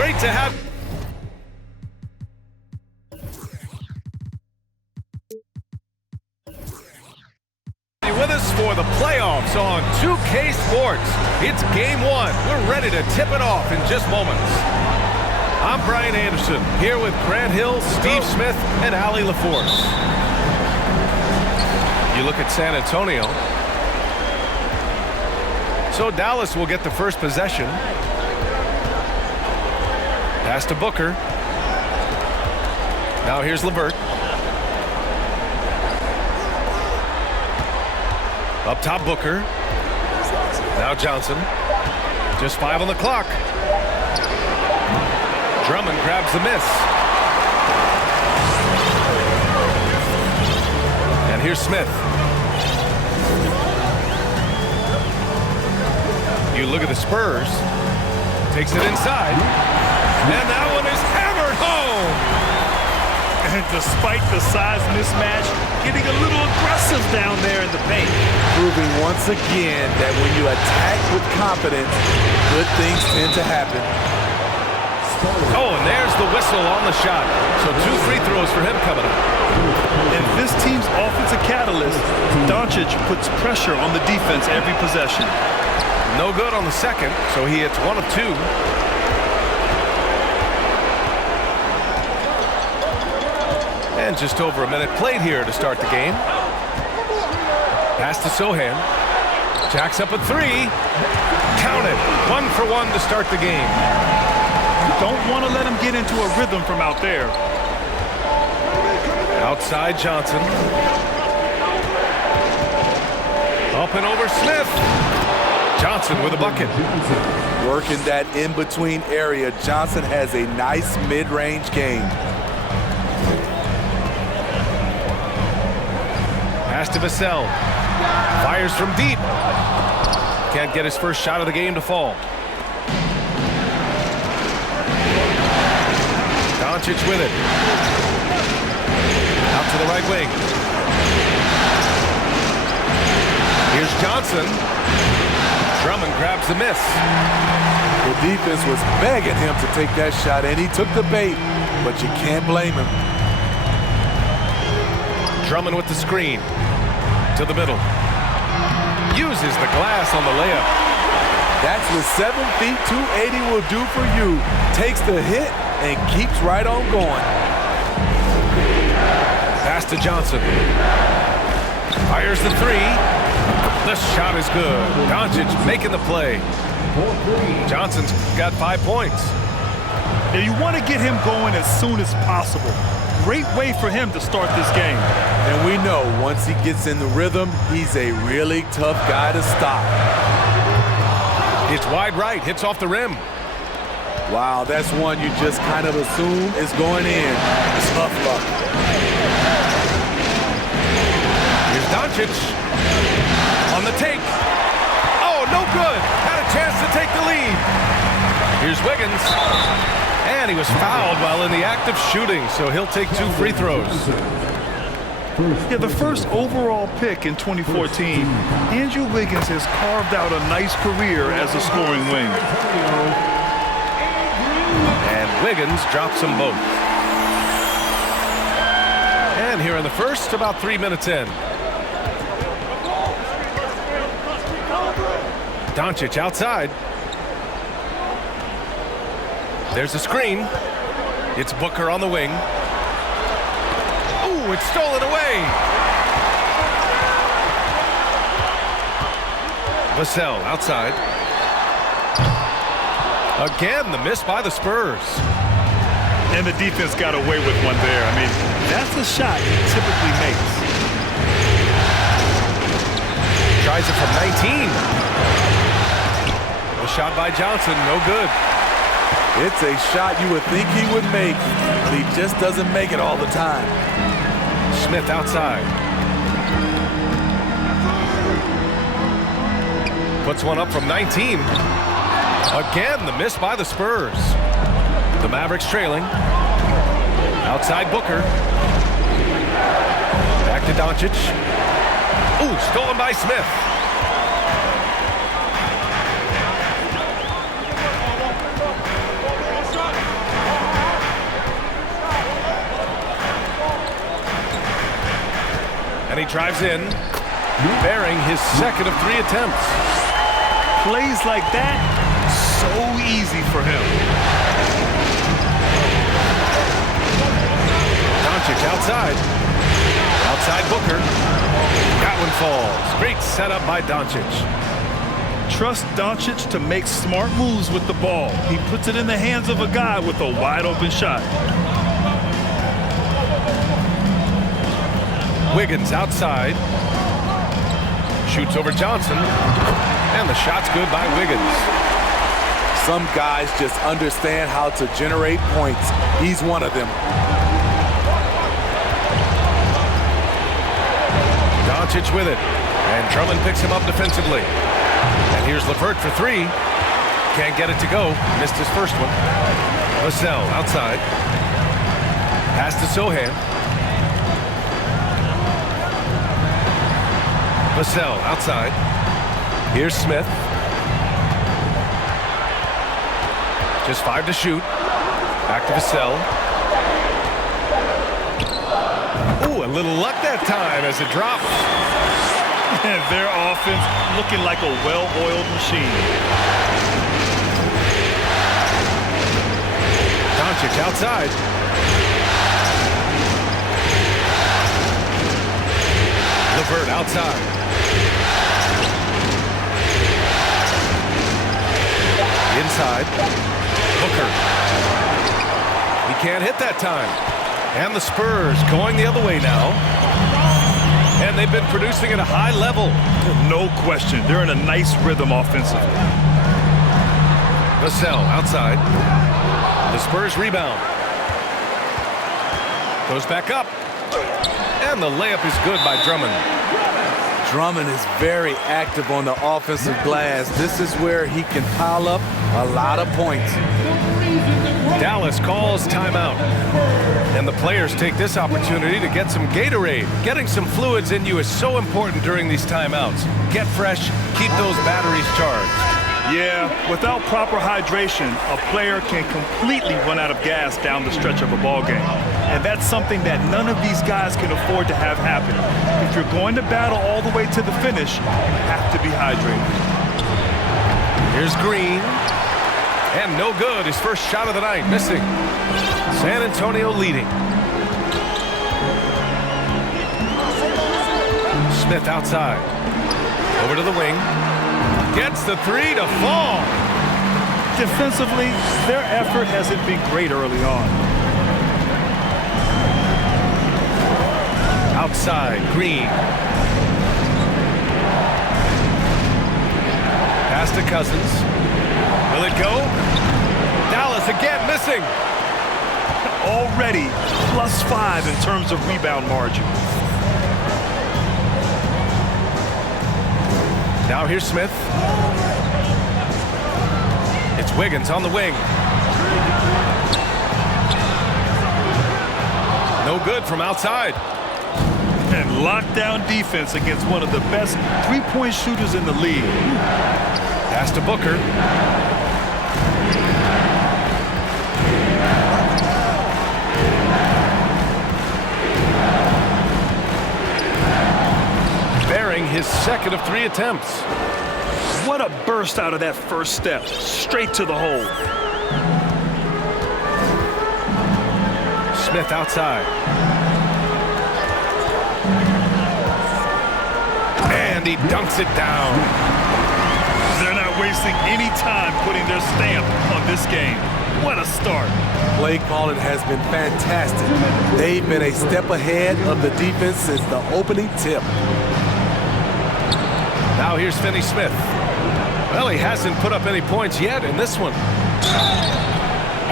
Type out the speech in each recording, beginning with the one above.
Great to have with us for the playoffs on 2K Sports. It's game one. We're ready to tip it off in just moments. I'm Brian Anderson, here with Grant Hill, Steve Smith, and Allie LaForce. You look at San Antonio. So Dallas will get the first possession. Pass to Booker. Now here's LeVert. Up top, Booker. Now Johnson. Just 5 on the clock. Drummond grabs the miss. And here's Smith. You look at the Spurs. Takes it inside. And that one is hammered home. And despite the size mismatch, getting a little aggressive down there in the paint. Proving once again that when you attack with confidence, good things tend to happen. Oh, and there's the whistle on the shot. So 2 free throws for him coming up. And this team's offensive catalyst, Doncic puts pressure on the defense every possession. No good on the second, so he hits 1 of 2. And just over a minute played here to start the game. Pass to Sohan. Jacks up a 3. Count it. 1 for 1 to start the game. Don't want to let him get into a rhythm from out there. Outside Johnson. Up and over Smith. Johnson with a bucket. Working that in-between area, Johnson has a nice mid-range game. Pass to Vassell. Fires from deep. Can't get his first shot of the game to fall. Doncic with it. Out to the right wing. Here's Johnson. Drummond grabs the miss. The defense was begging him to take that shot, and he took the bait, but you can't blame him. Drummond with the screen. To the middle. Uses the glass on the layup. That's what 7 feet 280 will do for you. Takes the hit and keeps right on going. Pass to Johnson. Fires the 3. The shot is good. Doncic making the play. Johnson's got 5 points. Now you want to get him going as soon as possible. Great way for him to start this game. And we know once he gets in the rhythm, he's a really tough guy to stop. It's wide right, hits off the rim. Wow, that's one you just kind of assume is going in. Tough luck. Here's Doncic on the take. Oh, no good. Had a chance to take the lead. Here's Wiggins. And he was fouled while in the act of shooting, so he'll take 2 free throws. Yeah, the first overall pick in 2014, Andrew Wiggins has carved out a nice career as a scoring wing. And Wiggins drops them both. And here in the first, about 3 minutes in. Doncic outside. There's a screen. It's Booker on the wing. Ooh, it's stolen away. Vassell outside. Again, the miss by the Spurs. And the defense got away with one there. I mean, that's a shot he typically makes. Tries it from 19. A shot by Johnson, no good. It's a shot you would think he would make, but he just doesn't make it all the time. Smith outside. Puts one up from 19. Again, the miss by the Spurs. The Mavericks trailing. Outside Booker. Back to Doncic. Ooh, stolen by Smith. he drives in, bearing his second of 3 attempts. Plays like that, so easy for him. Doncic outside. Outside Booker. That one falls. Great setup by Doncic. Trust Doncic to make smart moves with the ball. He puts it in the hands of a guy with a wide open shot. Wiggins outside. Shoots over Johnson. And the shot's good by Wiggins. Some guys just understand how to generate points. He's one of them. Doncic with it. And Drummond picks him up defensively. And here's LeVert for 3. Can't get it to go. Missed his first one. Vassell outside. Pass to Sohan. Vassell outside. Here's Smith. Just 5 to shoot. Back to Vassell. Oh, a little luck that time as it drops. And their offense looking like a well-oiled machine. Doncic outside. LeVert outside. Inside. Booker. He can't hit that time. And the Spurs going the other way now. And they've been producing at a high level. No question. They're in a nice rhythm offensively. Vassell outside. The Spurs rebound. Goes back up. And the layup is good by Drummond. Drummond is very active on the offensive glass. This is where he can pile up a lot of points. Dallas calls timeout. And the players take this opportunity to get some Gatorade. Getting some fluids in you is so important during these timeouts. Get fresh, keep those batteries charged. Yeah, without proper hydration, a player can completely run out of gas down the stretch of a ball game. And that's something that none of these guys can afford to have happen. If you're going to battle all the way to the finish, you have to be hydrated. Here's Green. And no good. His first shot of the night, missing. San Antonio leading. Smith outside. Over to the wing. Gets the 3 to fall. Defensively, their effort hasn't been great early on. Outside, Green. Pass to Cousins. Will it go? Dallas again missing. Already +5 in terms of rebound margin. Now here's Smith. It's Wiggins on the wing. No good from outside. And lockdown defense against one of the best three-point shooters in the league. Pass to Booker. Bearing his second of 3 attempts. What a burst out of that first step. Straight to the hole. Smith outside. And he dunks it down. They're not wasting any time putting their stamp on this game. What a start. Play calling has been fantastic. They've been a step ahead of the defense since the opening tip. Now here's Finney Smith. Well, he hasn't put up any points yet in this one.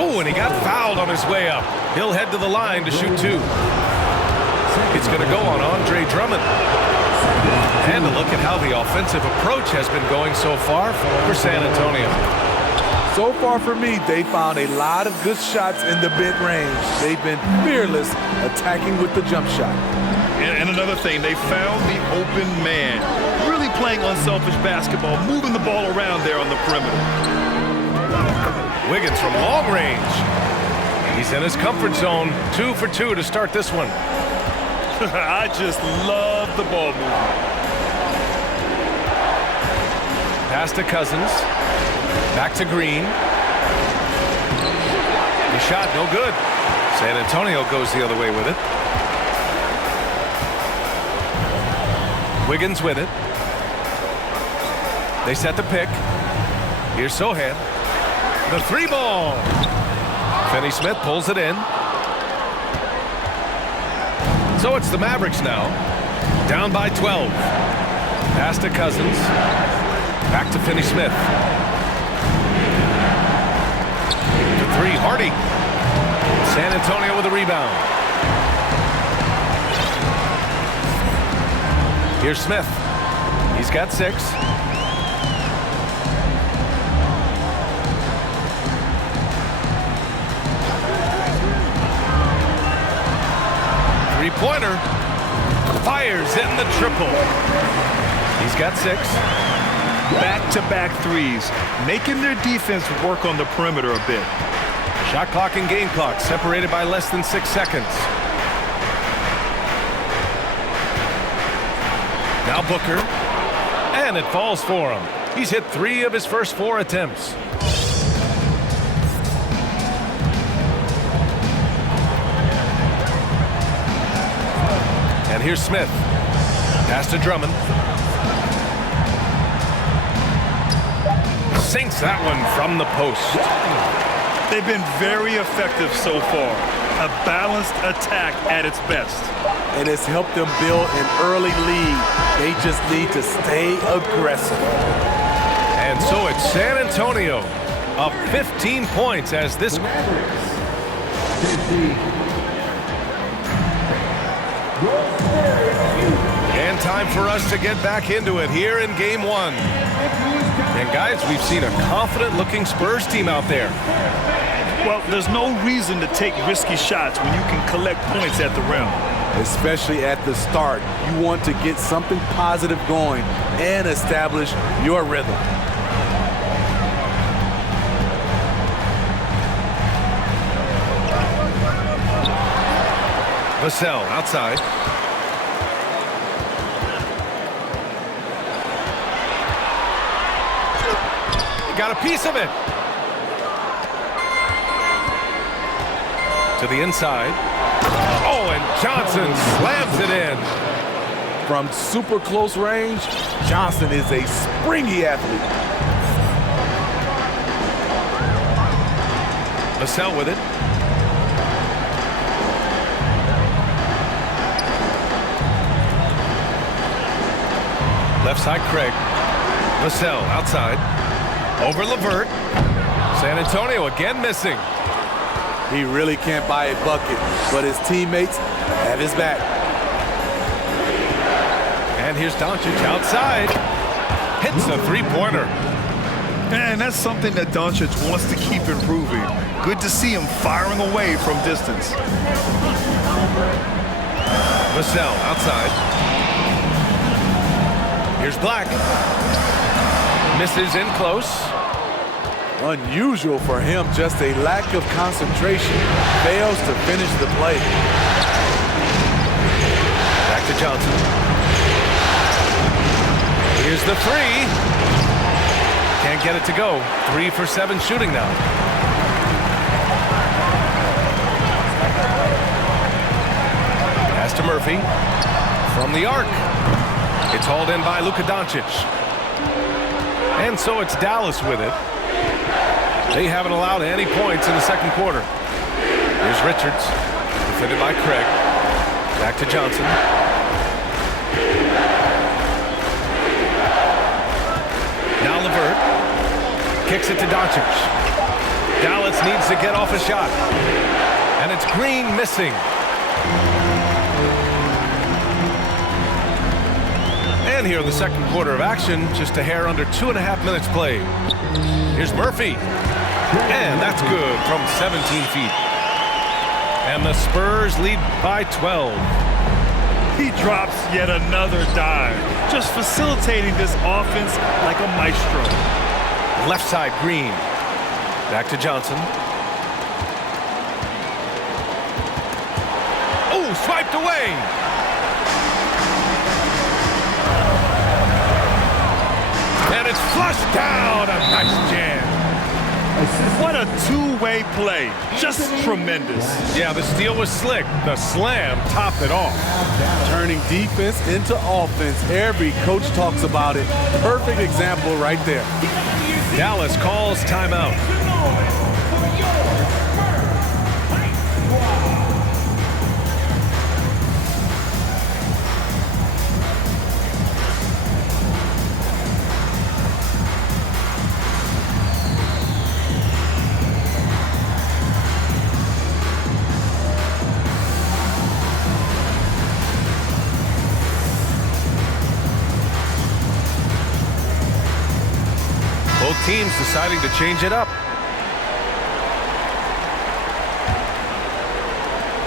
Oh, and he got fouled on his way up. He'll head to the line to shoot 2. It's going to go on Andre Drummond. And a look at how the offensive approach has been going so far for San Antonio. So far for me, they found a lot of good shots in the mid-range. They've been fearless attacking with the jump shot. And another thing, they found the open man. Really playing unselfish basketball, moving the ball around there on the perimeter. Wiggins from long range. He's in his comfort zone. 2 for 2 to start this one. I just love the ball movement. Pass to Cousins. Back to Green. The shot, no good. San Antonio goes the other way with it. Wiggins with it. They set the pick. Here's Sohan. The three ball. Finney-Smith pulls it in. So it's the Mavericks now. Down by 12. Pass to Cousins. Back to Finney-Smith. To three, Hardy. San Antonio with a rebound. Here's Smith. He's got 6. Three-pointer. Fires in the triple. He's got 6. Back-to-back threes, making their defense work on the perimeter a bit. Shot clock and game clock separated by less than 6 seconds. Now Booker. And it falls for him. He's hit 3 of his first 4 attempts. And here's Smith. Pass to Drummond. Sinks that one from the post. They've been very effective so far. A balanced attack at its best. And it's helped them build an early lead. They just need to stay aggressive. And so it's San Antonio up 15 points as this. And time for us to get back into it here in game 1. And guys, we've seen a confident-looking Spurs team out there. Well, there's no reason to take risky shots when you can collect points at the rim. Especially at the start. You want to get something positive going and establish your rhythm. Vassell outside. Got a piece of it. To the inside. Oh, and Johnson slams it in. From super close range, Johnson is a springy athlete. Vassell with it. Left side, Craig. Vassell outside. Over LeVert. San Antonio again missing. He really can't buy a bucket, but his teammates have his back. And here's Doncic outside. Hits a three-pointer. And that's something that Doncic wants to keep improving. Good to see him firing away from distance. Vassell outside. Here's Black. Misses in close. Unusual for him, just a lack of concentration. Fails to finish the play. Back to Johnson. Here's the three. Can't get it to go. 3 for 7 shooting now. Pass to Murphy. From the arc. It's hauled in by Luka Doncic. And so it's Dallas with it. They haven't allowed any points in the second quarter. Here's Richards, defended by Craig. Back to Johnson. Now LeVert kicks it to Doncic. Dallas needs to get off a shot. And it's Green missing. And here in the second quarter of action, just a hair under 2.5 minutes played. Here's Murphy. And that's good from 17 feet. And the Spurs lead by 12. He drops yet another dive, just facilitating this offense like a maestro. Left side, Green. Back to Johnson. Oh, swiped away. And it's flushed down. A nice jam. What a two-way play. Just tremendous. Yeah, the steal was slick. The slam topped it off. Turning defense into offense. Every coach talks about it. Perfect example right there. Dallas calls timeout. Both teams deciding to change it up.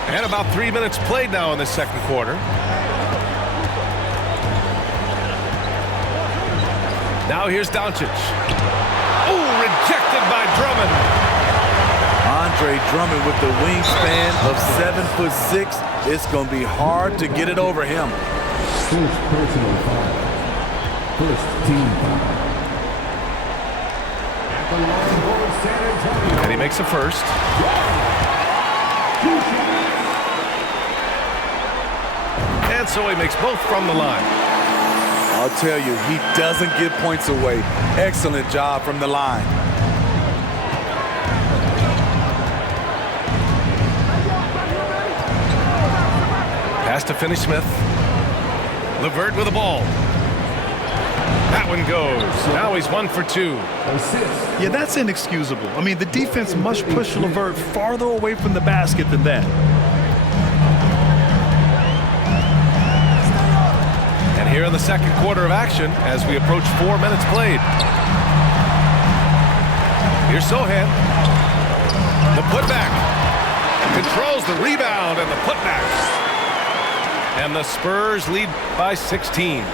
And about 3 minutes played now in the second quarter. Now here's Doncic. Oh, rejected by Drummond. Andre Drummond with the wingspan of 7'6". It's going to be hard to get it over him. First personal foul. First team foul. And he makes a first. And so he makes both from the line. I'll tell you, he doesn't give points away. Excellent job from the line. Pass to Finney-Smith. LeVert with the ball. That one goes. Now he's 1 for 2. Yeah, that's inexcusable. I mean, the defense must push LeVert farther away from the basket than that. And here in the second quarter of action, as we approach 4 minutes played. Here's Sohan. The putback. Controls the rebound and the putback. And the Spurs lead by 16.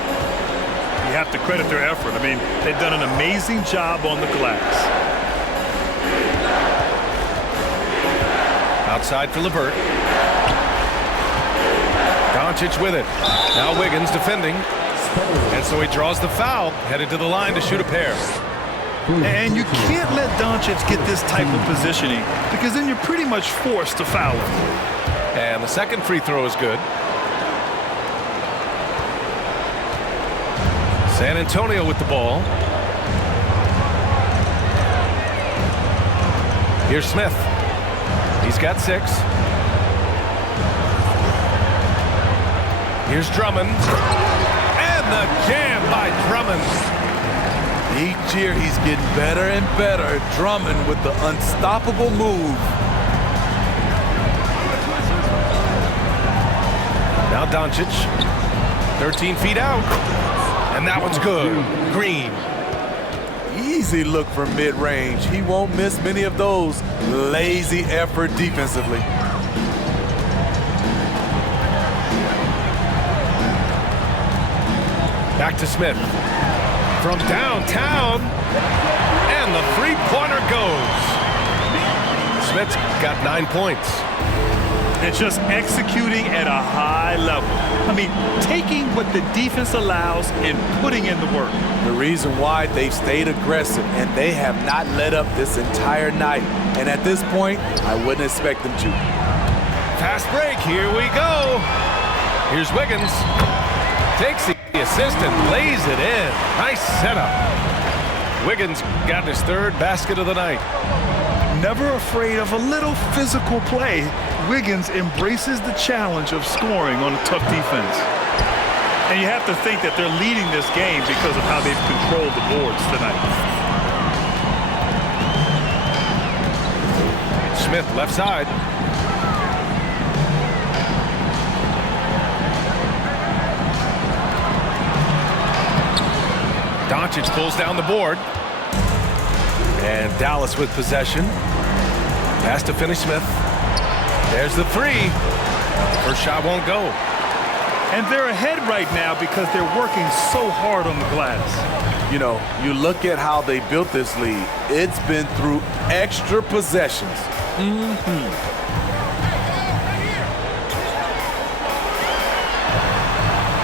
You have to credit their effort. I mean, they've done an amazing job on the glass. Outside for LeVert. Doncic with it. Now Wiggins defending. And so he draws the foul, headed to the line to shoot a pair. And you can't let Doncic get this type of positioning because then you're pretty much forced to foul him. And the second free throw is good. San Antonio with the ball. Here's Smith. He's got 6. Here's Drummond. And the jam by Drummond. Each year he's getting better and better. Drummond with the unstoppable move. Now Doncic. 13 feet out. And that one's good. Green. Easy look from mid-range. He won't miss many of those. Lazy effort defensively. Back to Smith. From downtown. And the three-pointer goes. Smith's got 9 points. It's just executing at a high level. I mean, taking what the defense allows and putting in the work. The reason why they've stayed aggressive and they have not let up this entire night. And at this point, I wouldn't expect them to. Fast break. Here we go. Here's Wiggins. Takes the assist and lays it in. Nice setup. Wiggins got his 3rd basket of the night. Never afraid of a little physical play, Wiggins embraces the challenge of scoring on a tough defense. And you have to think that they're leading this game because of how they've controlled the boards tonight. Smith left side. Doncic pulls down the board. And Dallas with possession. Pass to Finney-Smith. There's the 3. First shot won't go. And they're ahead right now because they're working so hard on the glass. You know, you look at how they built this lead. It's been through extra possessions.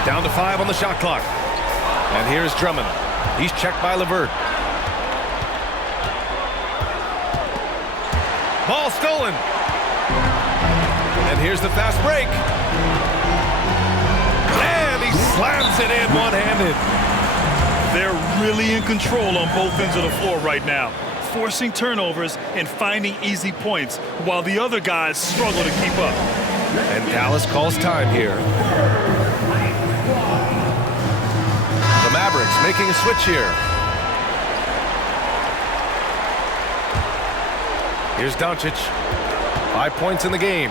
Down to 5 on the shot clock. And here's Drummond. He's checked by LeVert. Ball stolen. And here's the fast break. And he slams it in one-handed. They're really in control on both ends of the floor right now, forcing turnovers and finding easy points while the other guys struggle to keep up. And Dallas calls time here. The Mavericks making a switch here. Here's Doncic. 5 points in the game.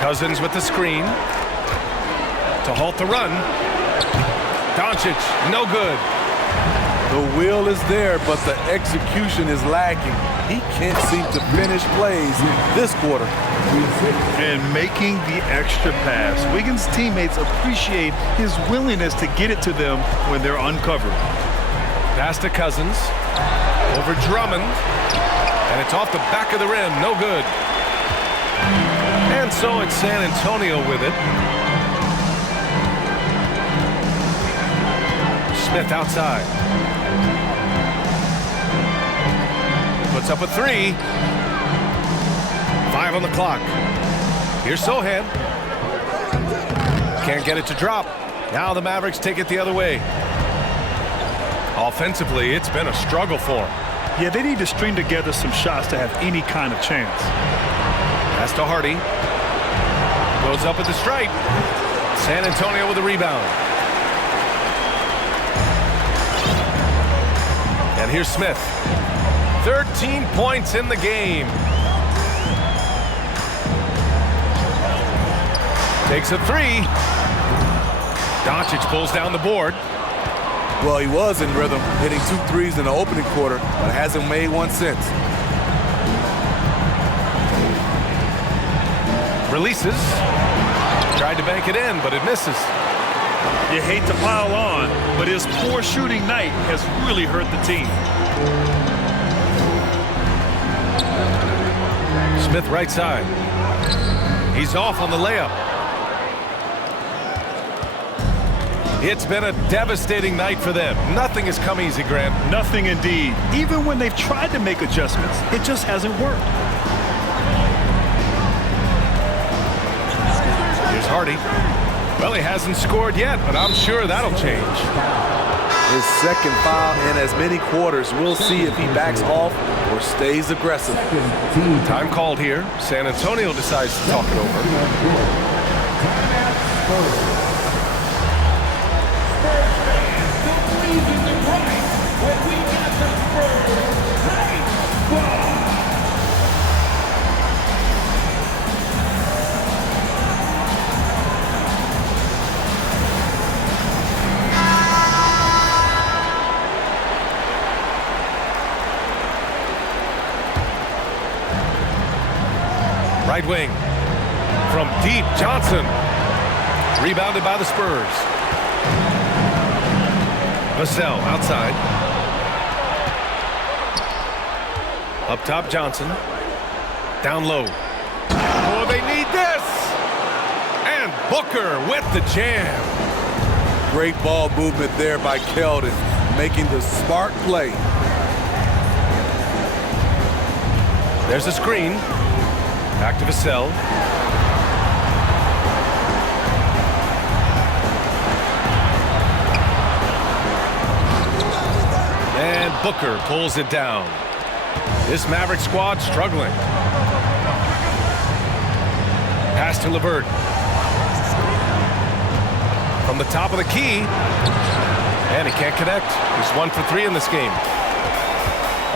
Cousins with the screen to halt the run. Doncic, no good. The will is there, but the execution is lacking. He can't seem to finish plays this quarter. And making the extra pass. Wiggins' teammates appreciate his willingness to get it to them when they're uncovered. Pass to Cousins. Over Drummond. And it's off the back of the rim. No good. And so it's San Antonio with it. Smith outside. Puts up a three. 5 on the clock. Here's Sohan. Can't get it to drop. Now the Mavericks take it the other way. Offensively, it's been a struggle for them. Yeah, they need to string together some shots to have any kind of chance. Pass to Hardy. Goes up at the stripe. San Antonio with a rebound. And here's Smith. 13 points in the game. Takes a three. Doncic pulls down the board. Well, he was in rhythm, hitting 2 threes in the opening quarter, but hasn't made one since. Releases. Tried to bank it in, but it misses. You hate to pile on, but his poor shooting night has really hurt the team. Smith right side. He's off on the layup. It's been a devastating night for them. Nothing has come easy, Grant. Nothing indeed. Even when they've tried to make adjustments, it just hasn't worked. Here's Hardy. Well, he hasn't scored yet, but I'm sure that'll change. His second foul in as many quarters. We'll see if he backs off or stays aggressive. Time called here. San Antonio decides to talk it over. Right wing. From deep, Johnson. Rebounded by the Spurs. Vassell outside. Up top, Johnson. Down low. Oh, they need this! And Booker with the jam. Great ball movement there by Keldon, making the smart play. There's a screen. Back to Vassell. And Booker pulls it down. This Maverick squad struggling. Pass to LeVert. From the top of the key. And he can't connect. He's 1 for 3 in this game.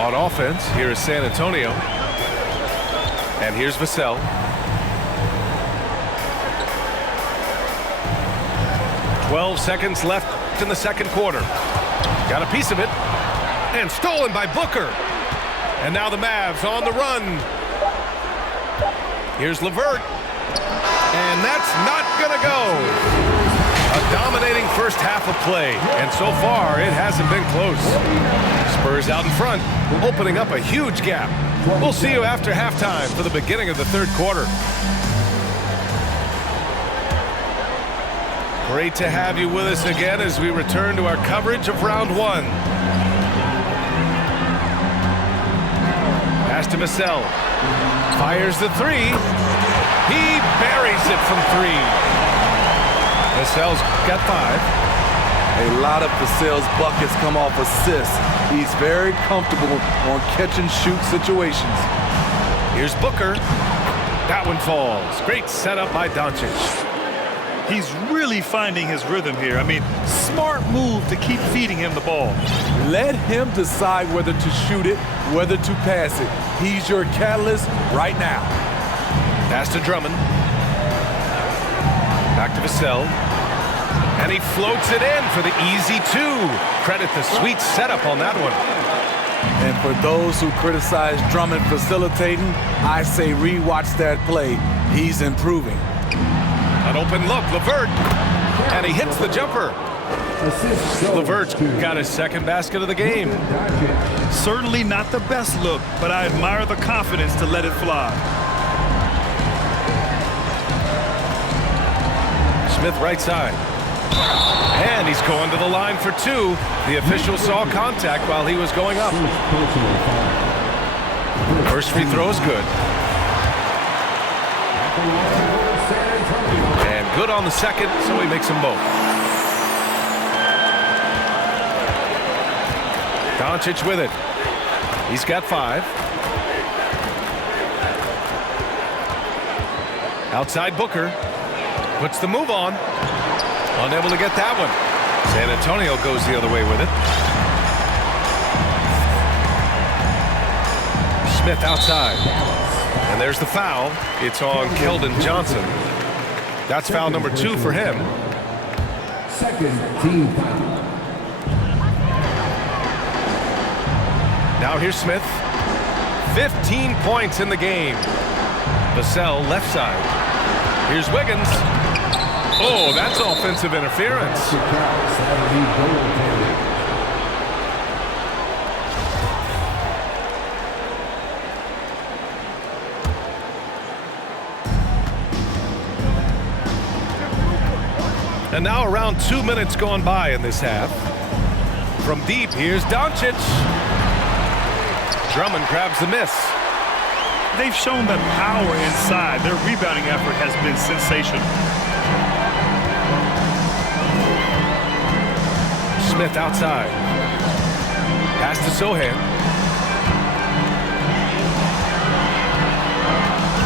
On offense, here is San Antonio. And here's Vassell. "12 seconds left in the second quarter. Got a piece of it. And stolen by Booker. And now the Mavs on the run. Here's LeVert. And that's not going to go. A dominating first half of play. And so far, it hasn't been close. Spurs out in front, opening up a huge gap. We'll see you after halftime for the beginning of the third quarter. Great to have you with us again as we return to our coverage of round one. Pass to Vassell. Fires the three. He buries it from three. Vassell's got 5. A lot of Vassell's buckets come off assists. He's very comfortable on catch-and-shoot situations. Here's Booker. That one falls. Great setup by Doncic. He's really finding his rhythm here. I mean, smart move to keep feeding him the ball. Let him decide whether to shoot it, whether to pass it. He's your catalyst right now. Pass to Drummond. Back to Vassell. And he floats it in for the easy 2. Credit the sweet setup on that one. And for those who criticize Drummond facilitating, I say rewatch that play. He's improving. An open look, LeVert. And he hits the jumper. LeVert's got his second basket of the game. Certainly not the best look, but I admire the confidence to let it fly. Smith right side. And he's going to the line for 2. The official saw contact while he was going up. First free throw is good. And good on the second, so he makes them both. Doncic with it. He's got 5. Outside Booker. Puts the move on. Unable to get that one. San Antonio goes the other way with it. Smith outside. And there's the foul. It's on Keldon Johnson. That's foul number 2 for him. Second team foul. Now here's Smith. 15 points in the game. Vassell left side. Here's Wiggins. Oh, that's offensive interference. And now around 2 minutes gone by in this half. From deep, here's Doncic. Drummond grabs the miss. They've shown that power inside. Their rebounding effort has been sensational. Smith outside. Pass to Sohan.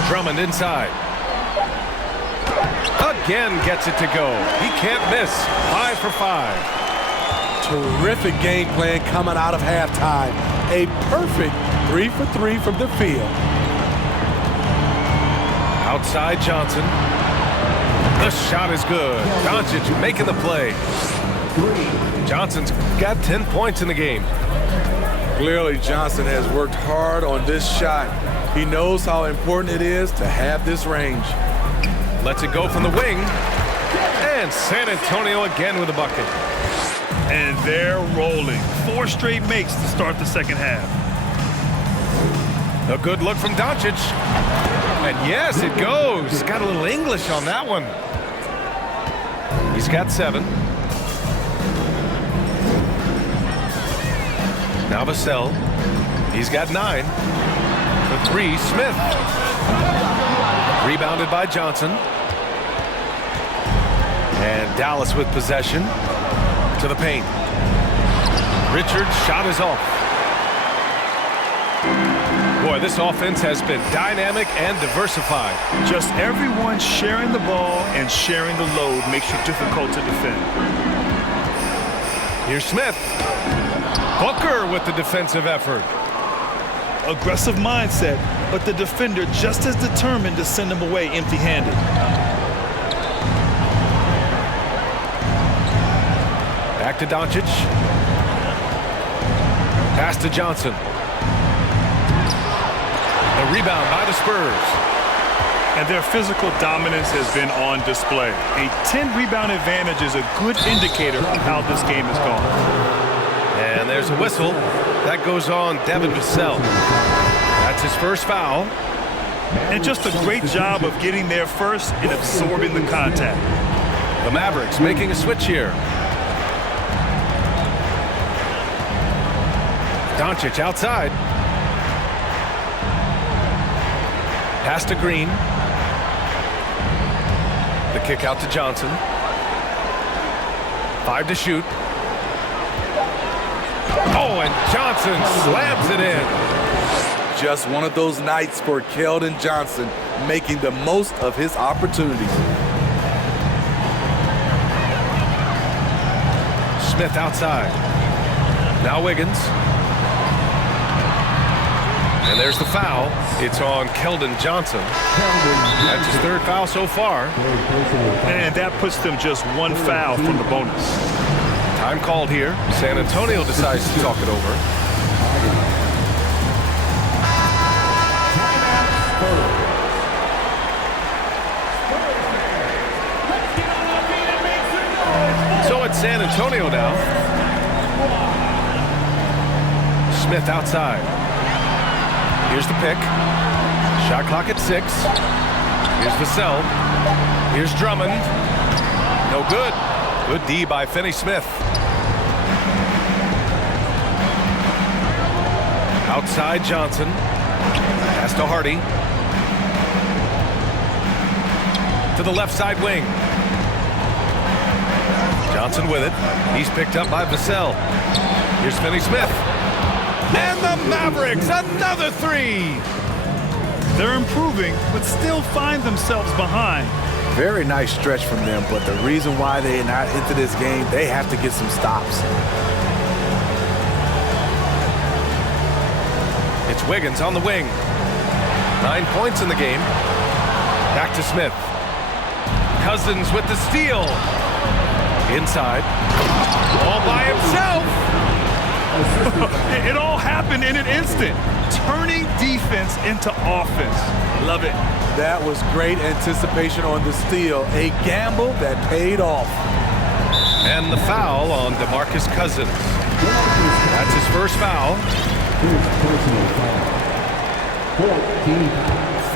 Drummond inside. Again gets it to go. He can't miss. 5 for 5. Terrific game plan coming out of halftime. A perfect 3 for 3 from the field. Outside Johnson. The shot is good. Doncic making the play. Johnson's got 10 points in the game. Clearly, Johnson has worked hard on this shot. He knows how important it is to have this range. Lets it go from the wing. And San Antonio again with a bucket. And they're rolling. 4 straight makes to start the second half. A good look from Doncic. And yes, it goes. Got a little English on that one. He's got 7. Now Vassell. He's got 9. The 3, Smith. Rebounded by Johnson. And Dallas with possession. To the paint. Richards' shot is off. Boy, this offense has been dynamic and diversified. Just everyone sharing the ball and sharing the load makes you difficult to defend. Here's Smith. Booker with the defensive effort. Aggressive mindset, but the defender just as determined to send him away empty-handed. Back to Doncic. Pass to Johnson. A rebound by the Spurs. And their physical dominance has been on display. A 10-rebound advantage is a good indicator of how this game has gone. And there's a whistle. That goes on Devin Vassell. That's his first foul. And just a great job of getting there first and absorbing the contact. The Mavericks making a switch here. Doncic outside. Pass to Green. The kick out to Johnson. 5 to shoot. Oh, and Johnson slams it in. Just one of those nights for Keldon Johnson, making the most of his opportunities. Smith outside. Now Wiggins. And there's the foul. It's on Keldon Johnson. That's his 3rd foul so far. And that puts them just 1 foul from the bonus. Time called here. San Antonio decides to talk it over. So it's San Antonio now. Smith outside. Here's the pick. Shot clock at 6. Here's Vassell. Here's Drummond. No good. Good D by Finney-Smith. Outside Johnson. Pass to Hardy. To the left side wing. Johnson with it. He's picked up by Vassell. Here's Finney-Smith. And the Mavericks, another 3. They're improving, but still find themselves behind. Very nice stretch from them, but the reason why they're not into this game, they have to get some stops. It's Wiggins on the wing. 9 points in the game. Back to Smith. Cousins with the steal. Inside. All by himself. It all happened in an instant. Turning defense into offense. Love it. That was great anticipation on the steal. A gamble that paid off. And the foul on DeMarcus Cousins. That's his 1st foul. His personal foul. 14 fouls.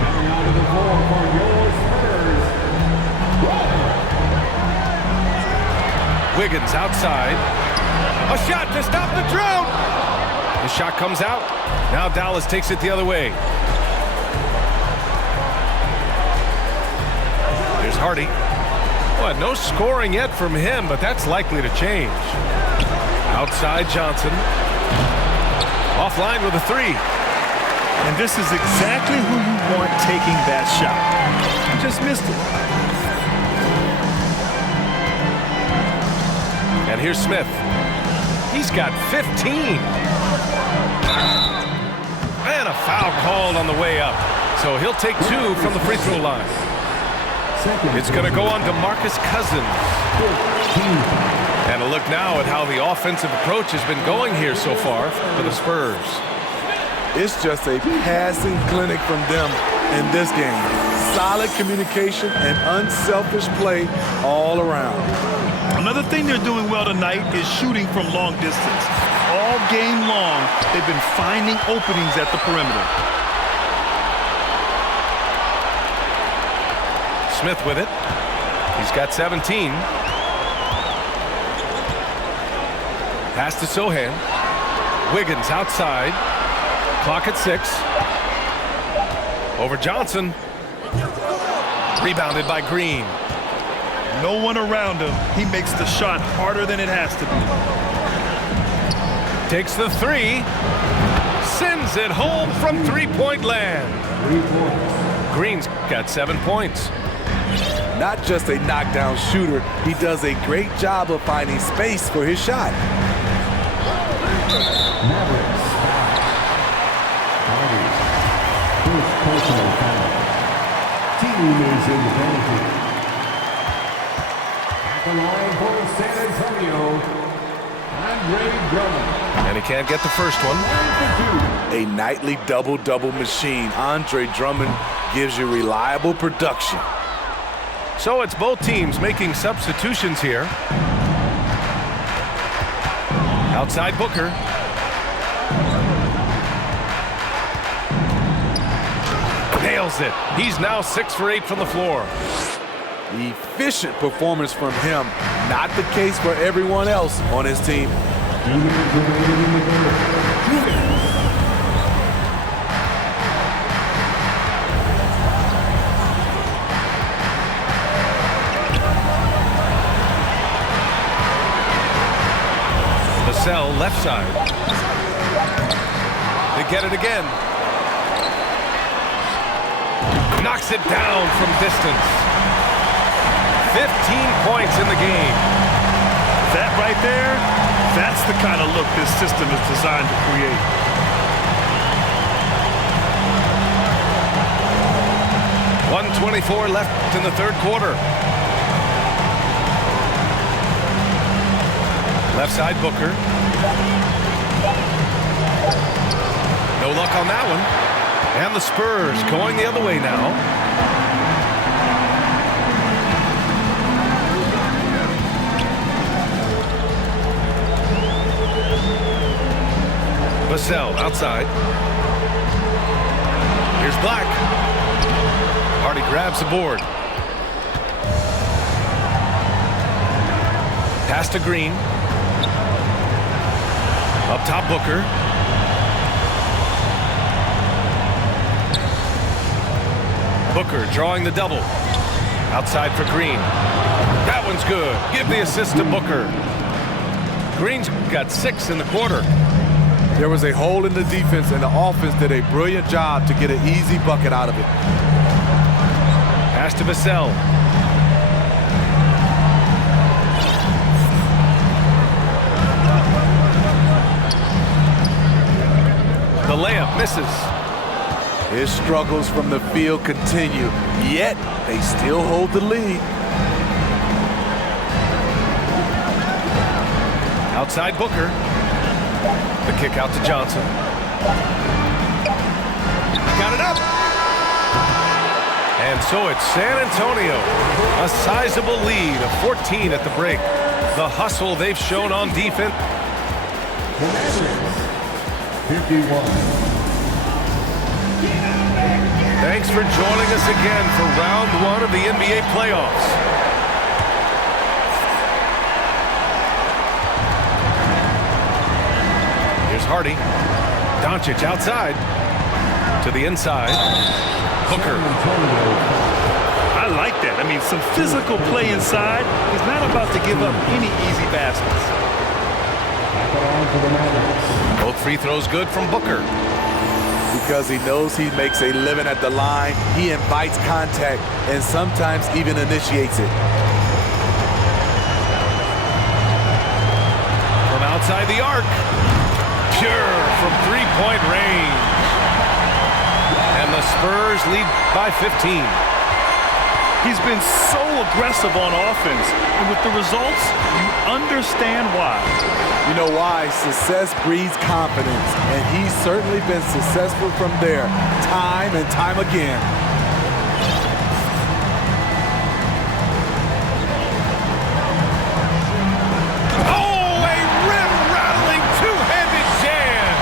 Coming out of the floor for your Spurs. Wiggins outside. A shot to stop the drought. The shot comes out. Now Dallas takes it the other way. Here's Hardy. Well, no scoring yet from him, but that's likely to change. Outside Johnson. Offline with a 3. And this is exactly who you want taking that shot. You just missed it. And here's Smith. He's got 15. And a foul called on the way up. So he'll take 2 from the free throw line. It's going to go on to DeMarcus Cousins. And a look now at how the offensive approach has been going here so far for the Spurs. It's just a passing clinic from them in this game. Solid communication and unselfish play all around. Another thing they're doing well tonight is shooting from long distance. All game long, they've been finding openings at the perimeter. Smith with it. He's got 17. Pass to Sohan. Wiggins outside. Clock at 6. Over Johnson. Rebounded by Green. No one around him. He makes the shot harder than it has to be. Takes the 3. Sends it home from three-point land. Green's got 7 points. Not just a knockdown shooter, he does a great job of finding space for his shot. Mavericks. First personal foul. Team is in the penalty. At the line for San Antonio, Andre Drummond. And he can't get the first one. A nightly double-double machine. Andre Drummond gives you reliable production. So it's both teams making substitutions here. Outside Booker. Nails it. He's now 6 for 8 from the floor. Efficient performance from him. Not the case for everyone else on his team. Vassell, left side. They get it again. Knocks it down from distance. 15 points in the game. That right there, that's the kind of look this system is designed to create. .124 left in the third quarter. Left side, Booker. No luck on that one. And the Spurs going the other way now. Vassell outside. Here's Black. Hardy grabs the board. Pass to Green. Up top, Booker. Booker drawing the double. Outside for Green. That one's good. Give the assist to Booker. Green's got 6 in the quarter. There was a hole in the defense, and the offense did a brilliant job to get an easy bucket out of it. Pass to Vassell. The layup misses. His struggles from the field continue, yet they still hold the lead. Outside Booker. The kick out to Johnson. Got it up. And so it's San Antonio. A sizable lead of 14 at the break. The hustle they've shown on defense. 51. Thanks for joining us again for round 1 of the NBA playoffs. Here's Hardy. Doncic outside. To the inside. Booker. I like that. I mean, some physical play inside. He's not about to give up any easy baskets. Both free throws good from Booker. Because he knows he makes a living at the line, he invites contact and sometimes even initiates it. From outside the arc. Pure from three-point range. And the Spurs lead by 15. He's been so aggressive on offense, and with the results, you understand why. You know why? Success breeds confidence, and he's certainly been successful from there, time and time again. Oh, a rim-rattling two-handed jam!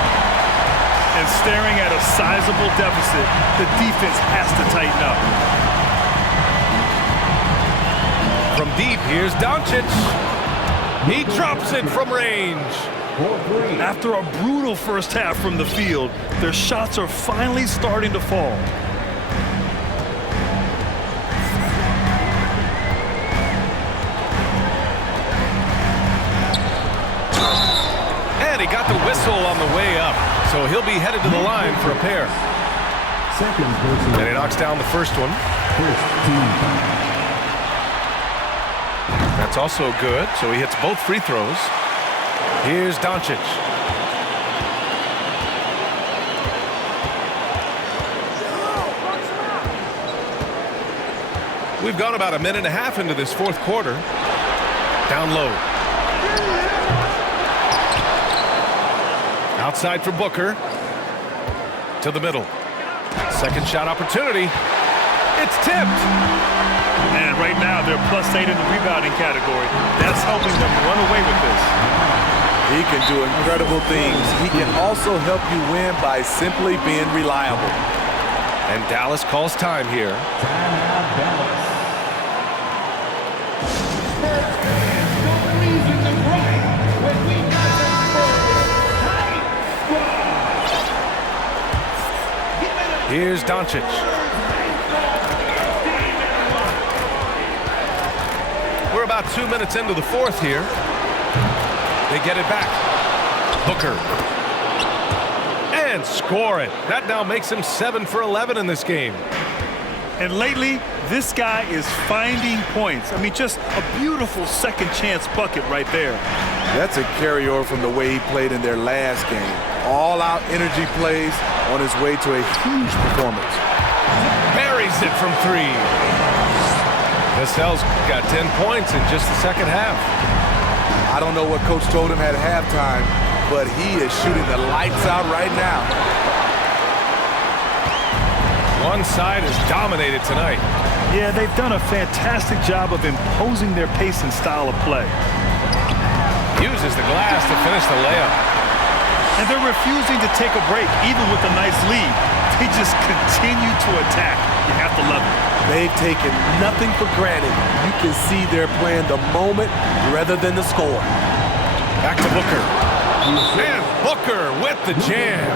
And staring at a sizable deficit, the defense has to tighten up. From deep, here's Doncic. He drops it from range. After a brutal first half from the field, their shots are finally starting to fall. And he got the whistle on the way up, so he'll be headed to the line for a pair. And he knocks down the first one. That's also good, so he hits both free throws. Here's Doncic. We've gone about a minute and a half into this fourth quarter. Down low. Outside for Booker. To the middle. Second shot opportunity. It's tipped. And right now, they're +8 in the rebounding category. That's helping them run away with this. He can do incredible things. He can also help you win by simply being reliable. And Dallas calls time here. Here's Doncic. We're about 2 minutes into the fourth here. They get it back. Booker. And score it. That now makes him 7 for 11 in this game. And lately, this guy is finding points. I mean, just a beautiful second chance bucket right there. That's a carryover from the way he played in their last game. All-out energy plays on his way to a huge performance. Buries it from three. Cassell's got 10 points in just the second half. I don't know what Coach told him at halftime, but he is shooting the lights out right now. One side is dominated tonight. Yeah, they've done a fantastic job of imposing their pace and style of play. Uses the glass to finish the layup. And they're refusing to take a break, even with a nice lead. They just continue to attack. You have to love it. They've taken nothing for granted. You can see they're playing the moment rather than the score. Back to Booker. And Booker with the jam.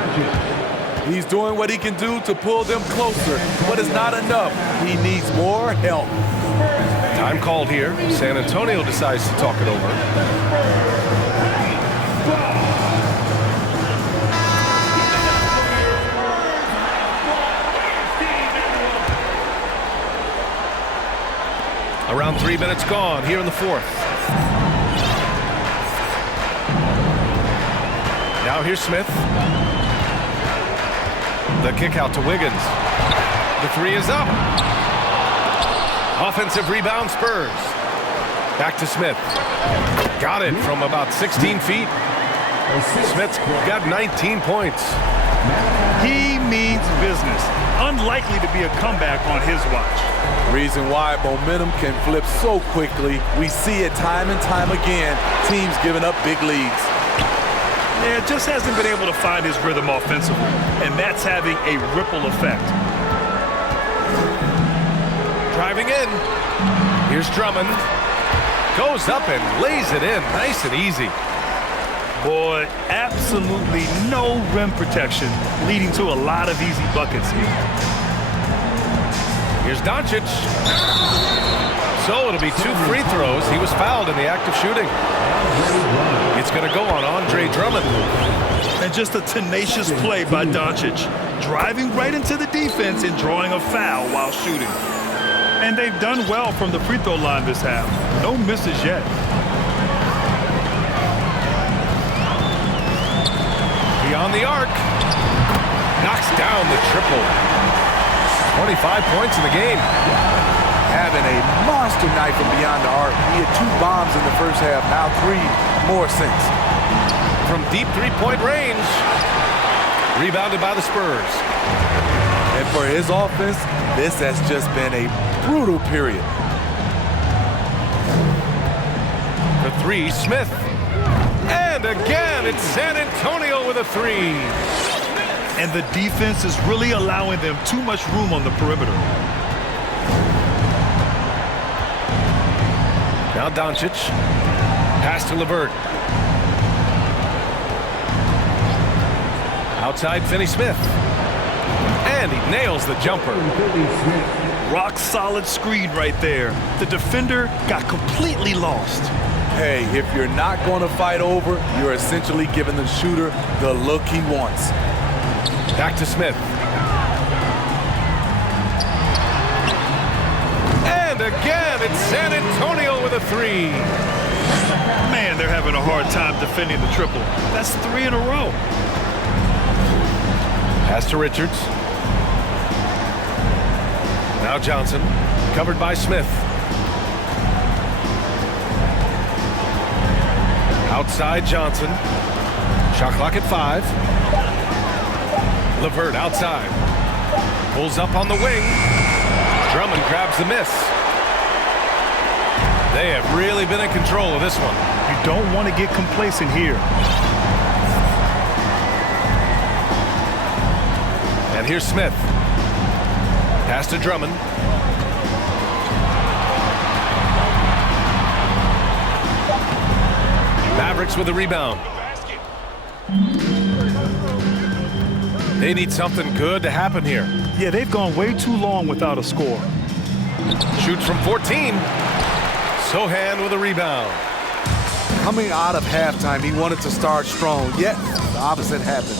He's doing what he can do to pull them closer, but it's not enough. He needs more help. Time called here. San Antonio decides to talk it over. Around 3 minutes gone here in the fourth. Now here's Smith. The kick out to Wiggins. The three is up. Offensive rebound, Spurs. Back to Smith. Got it from about 16 feet. Smith's got 19 points. He means business. Unlikely to be a comeback on his watch. Reason why momentum can flip so quickly. We see it time and time again. Teams giving up big leads. Yeah, just hasn't been able to find his rhythm offensively, and that's having a ripple effect. Driving in. Here's Drummond. Goes up and lays it in. Nice and easy. Boy, absolutely no rim protection, leading to a lot of easy buckets here. Here's Doncic. So it'll be 2 free throws. He was fouled in the act of shooting. It's going to go on Andre Drummond. And just a tenacious play by Doncic, driving right into the defense and drawing a foul while shooting. And they've done well from the free throw line this half. No misses yet. Beyond the arc. Knocks down the triple. 25 points in the game. Having a monster night from beyond the arc. He had 2 bombs in the first half, now 3 more since. From deep three-point range. Rebounded by the Spurs. And for his offense, this has just been a brutal period. The three, Smith. And again, it's San Antonio with a three. And the defense is really allowing them too much room on the perimeter. Now Doncic. Pass to LeVert. Outside Finney-Smith. And he nails the jumper. Rock solid screen right there. The defender got completely lost. Hey, if you're not going to fight over, you're essentially giving the shooter the look he wants. Back to Smith. And again, it's San Antonio with a three. Man, they're having a hard time defending the triple. That's 3 in a row. Pass to Richards. Now Johnson, covered by Smith. Outside Johnson. Shot clock at 5. LeVert outside. Pulls up on the wing. Drummond grabs the miss. They have really been in control of this one. You don't want to get complacent here. And here's Smith. Pass to Drummond. Mavericks with a rebound. They need something good to happen here. Yeah, they've gone way too long without a score. Shoots from 14. Sohan with a rebound. Coming out of halftime, he wanted to start strong, yet the opposite happened.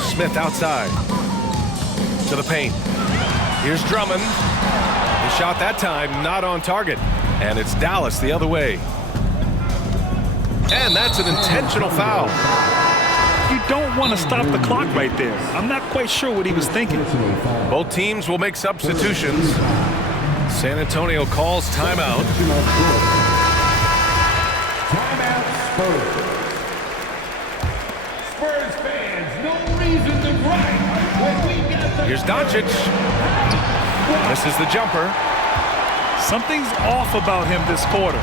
Smith outside to the paint. Here's Drummond. The shot that time not on target. And it's Dallas the other way. And that's an intentional foul. You don't want to stop the clock right there. I'm not quite sure what he was thinking. Both teams will make substitutions. San Antonio calls timeout. Timeout, Spurs. Spurs fans, no reason to gripe when we got the... Here's Doncic. Misses the jumper. Something's off about him this quarter.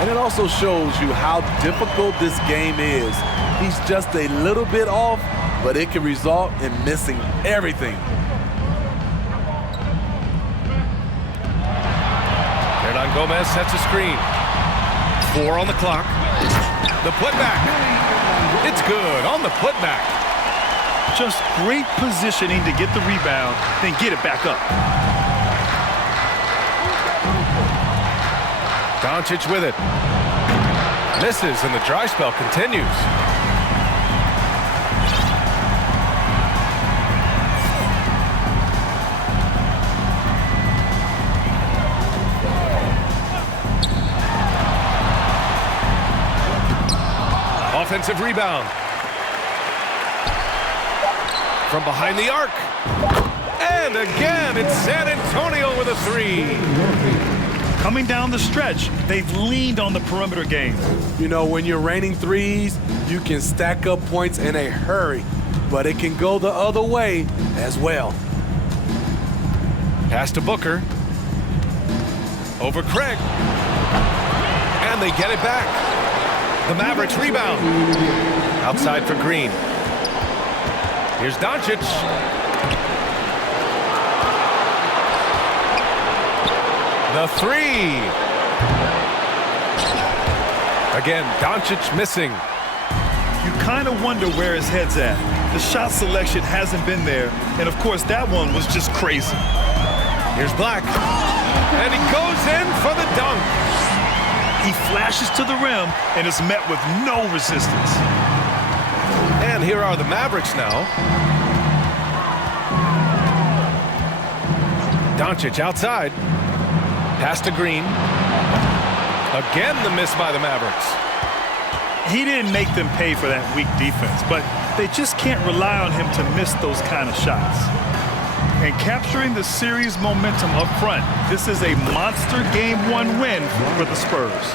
And it also shows you how difficult this game is. He's just a little bit off, but it can result in missing everything. Hernan Gomez sets a screen. 4 on the clock. The putback. It's good on the putback. Just great positioning to get the rebound, then get it back up. Doncic with it. Misses, and the dry spell continues. Offensive rebound. From behind the arc. And again, it's San Antonio with a 3. Coming down the stretch, they've leaned on the perimeter game. You know, when you're raining threes, you can stack up points in a hurry, but it can go the other way as well. Pass to Booker. Over Craig. And they get it back. The Mavericks rebound. Outside for Green. Here's Doncic. The 3. Again, Doncic missing. You kind of wonder where his head's at. The shot selection hasn't been there, and of course that one was just crazy. Here's Black. And he goes in for the dunk. He flashes to the rim and is met with no resistance. And here are the Mavericks now. Doncic outside. Pass to Green. Again, the miss by the Mavericks. He didn't make them pay for that weak defense, but they just can't rely on him to miss those kind of shots. And capturing the series momentum up front, this is a monster Game 1 win for the Spurs.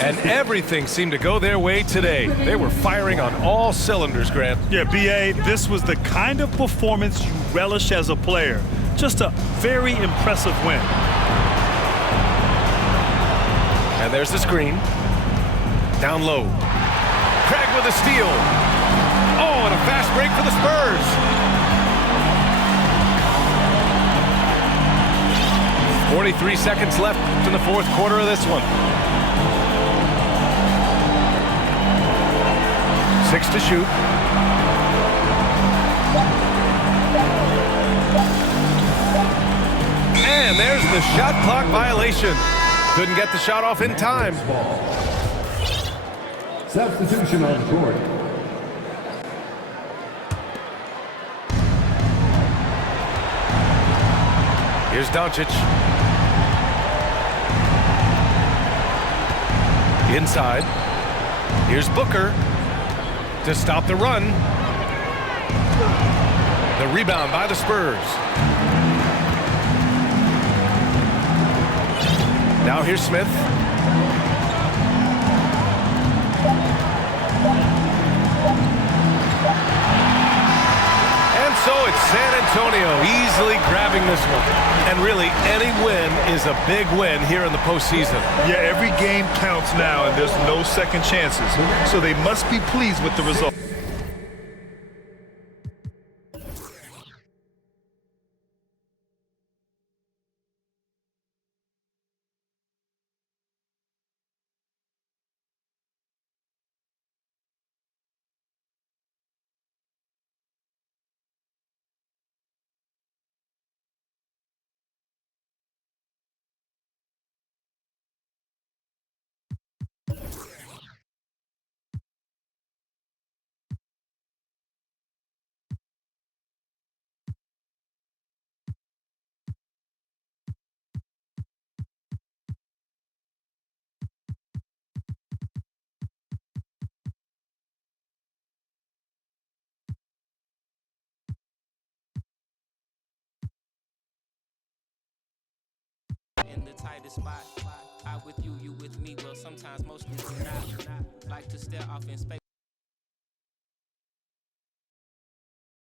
And everything seemed to go their way today. They were firing on all cylinders, Grant. Yeah, B.A., this was the kind of performance you relish as a player. Just a very impressive win. And there's the screen. Down low. Craig with a steal. Oh, and a fast break for the Spurs. .43 seconds left in the fourth quarter of this one. 6 to shoot. And there's the shot clock violation. Couldn't get the shot off in time. Substitution on the court. Here's Doncic. Inside. Here's Booker to stop the run. The rebound by the Spurs. Now here's Smith. And so it's San Antonio easily grabbing this one. And really, any win is a big win here in the postseason. Yeah, every game counts now, and there's no second chances. So they must be pleased with the result. in the tightest spot. I with you, you with me. Well, sometimes most groups do not. Like to stare off in space.